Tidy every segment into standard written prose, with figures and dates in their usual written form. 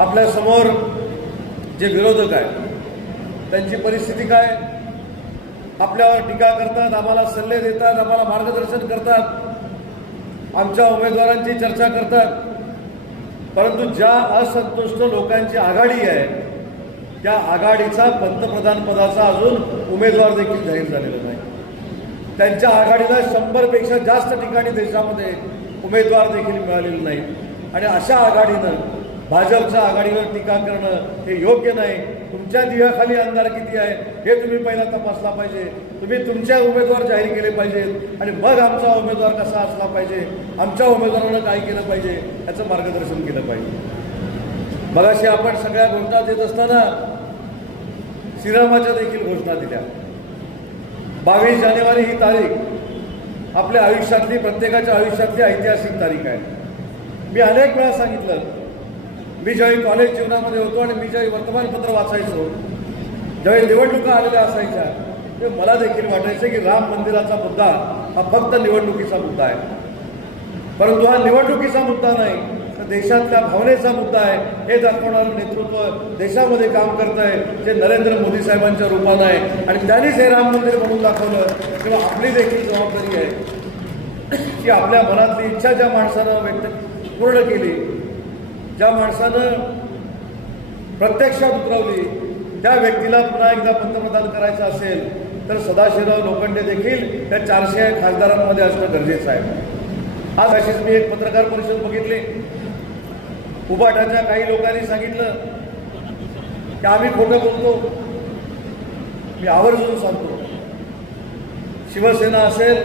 आपल्या समोर जे विरोधक आहेत त्यांची परिस्थिती काय, आपल्यावर टीका करतात, आम्हाला सल्ले देतात, आम्हाला मार्गदर्शन करतात, आमच्या उमेदवारांची चर्चा करतात, परंतु ज्या असंतुष्ट लोकांची आघाडी आहे त्या आघाडीचा पंतप्रधान पदाचा अजून उमेदवार देखील जाहीर झालेला नाही। त्यांच्या आघाडीला 100 पेक्षा जास्त ठिकाणी देशामध्ये उमेदवार देखील मिळालेले नाही आणि अशा आघाडीनं भाजपच्या आघाडीवर टीका करणं हे योग्य नाही। तुमच्या दिव्याखाली आमदार किती आहे हे तुम्ही पहिला तपासला पाहिजे, तुम्ही तुमच्या उमेदवार जाहीर केले पाहिजेत आणि मग आमचा उमेदवार कसा असला पाहिजे, आमच्या उमेदवारानं काय केलं पाहिजे याचं मार्गदर्शन केलं पाहिजे। मगाशी आपण सगळ्या घोषणा देत असताना श्रीरामाच्या देखील घोषणा दिल्या। 22 जानेवारी ही तारीख आपल्या आयुष्यातली, प्रत्येकाच्या आयुष्यातली ऐतिहासिक तारीख आहे। मी अनेक वेळा सांगितलं, मी ज्यावेळी कॉलेज जीवनामध्ये होतो आणि मी ज्यावेळी वर्तमानपत्र वाचायचो, ज्यावेळी निवडणुका आलेल्या असायच्या, ते मला देखील वाटायचं की राम मंदिराचा मुद्दा हा फक्त निवडणुकीचा मुद्दा आहे, परंतु हा निवडणुकीचा मुद्दा नाही तर देशातल्या भावनेचा मुद्दा आहे। हे दाखवणारं नेतृत्व देशामध्ये काम करत आहे जे नरेंद्र मोदी साहेबांच्या रूपानं आहे आणि त्यांनीच हे राम मंदिर म्हणून दाखवलं। तेव्हा आपली देखील जबाबदारी आहे की आपल्या मनातली इच्छा ज्या माणसानं व्यक्त पूर्ण केली, ज्या माणसानं प्रत्यक्षात उतरवली, त्या व्यक्तीला पुन्हा एकदा पंतप्रधान करायचं असेल तर सदाशिवराव लोखंडे देखील त्या 400 खासदारांमध्ये असणं गरजेचं आहे। आज अशीच मी एक पत्रकार परिषद बघितली, उबाटाच्या काही लोकांनी सांगितलं की आम्ही खोटं बोलतो। मी आवर्जून सांगतो, शिवसेना असेल,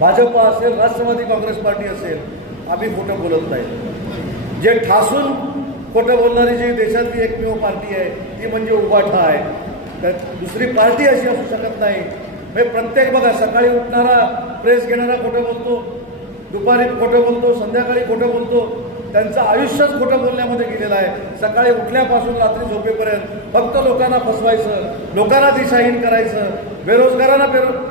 भाजप असेल, राष्ट्रवादी काँग्रेस पार्टी असेल, आम्ही खोटं बोलत नाही। जे ठासून खोटं बोलणारी जी देशातली एकमेव पार्टी आहे ती म्हणजे उबाठा आहे। तर दुसरी पार्टी अशी असू शकत नाही। म्हणजे प्रत्येक बघा, सकाळी उठणारा प्रेस घेणारा खोटं बोलतो, दुपारी खोटं बोलतो, संध्याकाळी खोटं बोलतो, त्यांचं आयुष्यच खोटं बोलण्यामध्ये गेलेलं आहे। सकाळी उठल्यापासून रात्री झोपेपर्यंत फक्त लोकांना फसवायचं, लोकांना दिशाहीन करायचं, बेरोजगारांना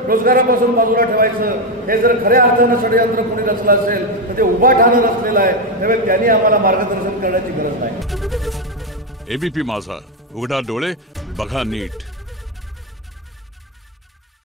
रोजगारापासून बाजूला ठेवायचं। हे जर खऱ्या अर्थानं षडयंत्र कोणी रचलं असेल तर ते उबाठानं रचलेलं आहे। त्यामुळे त्यांनी आम्हाला मार्गदर्शन करण्याची गरज नाही। एबीपी माझा, उघडा डोळे बघा नीट।